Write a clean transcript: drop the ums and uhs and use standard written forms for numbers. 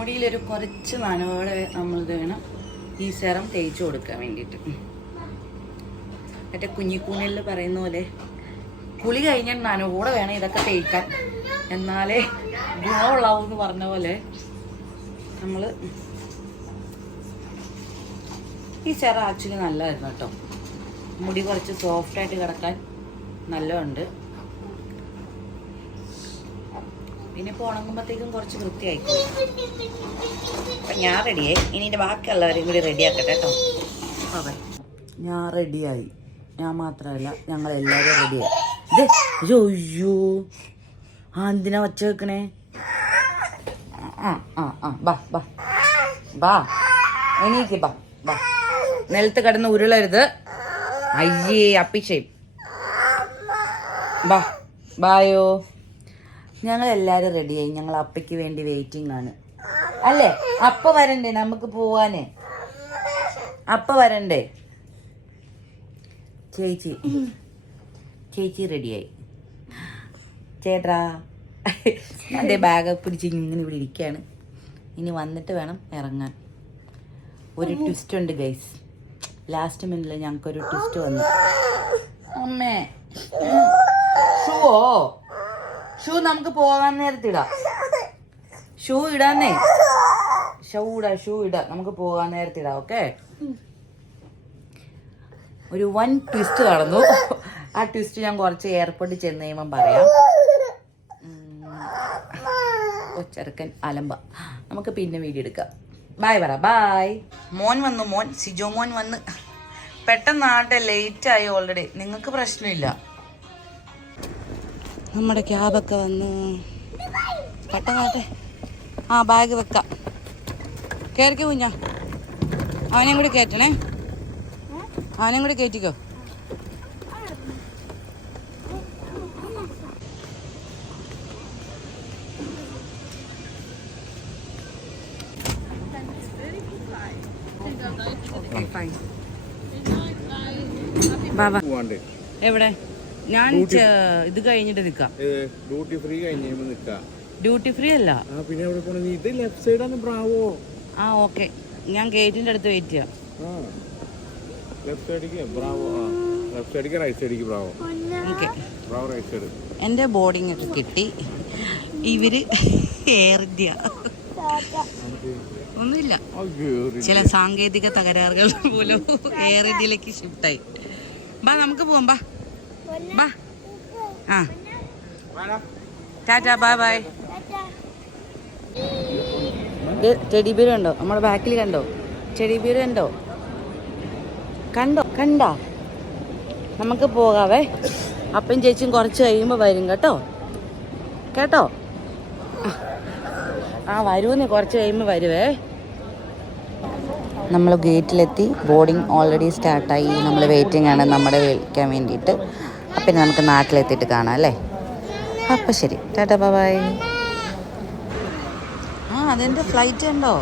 മുടിയിലൊരു കുറച്ച് നനവോടെ നമ്മളിത് വേണം ഈ സെറം തേച്ച് കൊടുക്കാൻ വേണ്ടിയിട്ട്. മറ്റേ കുഞ്ഞിക്കൂണിൽ പറയുന്ന പോലെ കുളി കഴിഞ്ഞാൽ നനവോടെ വേണം ഇതൊക്കെ തേക്കാൻ, എന്നാലേ ഗുണമുള്ളാവും എന്ന് പറഞ്ഞ പോലെ നമ്മൾ ഈ സെറം ആക്ച്വലി നല്ലതായിരുന്നു കേട്ടോ. മുടി കുറച്ച് സോഫ്റ്റായിട്ട് കിടക്കാൻ നല്ലതുണ്ട്. പിന്നെ ഇപ്പോൾ ഉണങ്ങുമ്പോഴത്തേക്കും കുറച്ച് വൃത്തിയായിക്കോളും. അപ്പം ഞാൻ റെഡിയായി. ഇനി എൻ്റെ ബാക്കിയുള്ളവരെയും കൂടി റെഡിയാക്കട്ടെ കേട്ടോ. അതെ, ഞാൻ റെഡിയായി. ഞാൻ മാത്രമല്ല, ഞങ്ങളെല്ലാവരും റെഡിയായി. ഇത് അയ്യോ എന്തിനാ വച്ച വെക്കണേ? ബാ ബാ ബാ എണീക്ക് ബാ ബാ. നിലത്ത് കിടന്ന് ഉരുളരുത്. അയ്യേ അപ്പിച്ചേം. ബാ ബായോ. ഞങ്ങളെല്ലാവരും റെഡിയായി. ഞങ്ങൾ അപ്പയ്ക്ക് വേണ്ടി വെയിറ്റിംഗ് ആണ്. അല്ലേ, അപ്പ വരണ്ടേ നമുക്ക് പോവാന്? അപ്പ വരണ്ടേ? ചേച്ചി റെഡിയായി. ചേട്ടാ എൻ്റെ ബാഗ് പിടിച്ച് ഇങ്ങനെ ഇവിടെ ഇരിക്കുകയാണ്. ഇനി വന്നിട്ട് വേണം ഇറങ്ങാൻ. ഒരു ട്വിസ്റ്റ് ഉണ്ട് ഗൈസ്. ലാസ്റ്റ് മിനിറ്റിൽ ഞങ്ങൾക്കൊരു ട്വിസ്റ്റ് വന്നു. അമ്മേ ഷൂ നമുക്ക് പോകാൻ നേരത്തിടാം. ഷൂ ഇടാന്നേ. ഷൂ ഇടാം, നമുക്ക് പോകാൻ നേരത്തിടാം. ഓക്കെ, ഒരു വൺ ട്വിസ്റ്റ് നടന്നു. ആ ട്വിസ്റ്റ് ഞാൻ കുറച്ച് എയർപോർട്ടിൽ ചെന്ന് കഴിയുമ്പം പറയാം. ചെറുക്കൻ അലമ്പ. നമുക്ക് പിന്നെ വീഡിയോ എടുക്കാം. ബായ് പറ. ബായ്. മോൻ വന്നു. സിജോ മോൻ വന്ന് പെട്ടെന്നാട്ടെ, ലേറ്റായി ഓൾറെഡി. നിങ്ങൾക്ക് പ്രശ്നമില്ല. നമ്മുടെ ക്യാബൊക്കെ വന്ന് പെട്ടെന്നാട്ടെ. ബാഗ് വെക്കാം. കയറിക്കോ കുഞ്ഞാ. അവനെയും കൂടി കയറ്റണേ. അവനെയും കൂടി കയറ്റിക്കോ. എവിടെ? ഞാൻ ഇത് കഴിഞ്ഞിട്ട് നിക്കാം. ഡ്യൂട്ടി ഫ്രീ അല്ല. ഓക്കെ, ഞാൻ ഗേറ്റിന്റെ അടുത്ത് വെയിറ്റ് ചെയ്യാം. എന്റെ ബോർഡിംഗ് ഒക്കെ കിട്ടി. ഇവര് എയർ ഇന്ത്യ ഒന്നുമില്ല, ചില സാങ്കേതിക തകരാറുകൾ മൂലം എയർ ഇന്ത്യയിലേക്ക് ഷിഫ്റ്റായി. ബാ നമുക്ക് പോവാം. ബാ ബാ. Tata, bye bye. Teddy bear കണ്ടോ? നമ്മുടെ ബാക്കിൽ കണ്ടോ? ടെഡി ബിയർ കണ്ടോ? നമുക്ക് പോകാവേ. അപ്പം ചേച്ചിയും കുറച്ച് കഴിയുമ്പോൾ വരും കേട്ടോ. വരൂന്നേ, കുറച്ച് കഴിയുമ്പോൾ വരുവേ. നമ്മൾ ഗേറ്റിലെത്തി. Boarding already സ്റ്റാർട്ടായി. നമ്മൾ വെയിറ്റിംഗ് ആണ് നമ്മുടെ വിളിക്കാൻ വേണ്ടിയിട്ട്. അപ്പം നമുക്ക് നാട്ടിലെത്തിയിട്ട് കാണാം അല്ലേ? അപ്പം ശരി, ടാറ്റാ, ബൈ. അതെൻ്റെ ഫ്ലൈറ്റ് കണ്ടോ?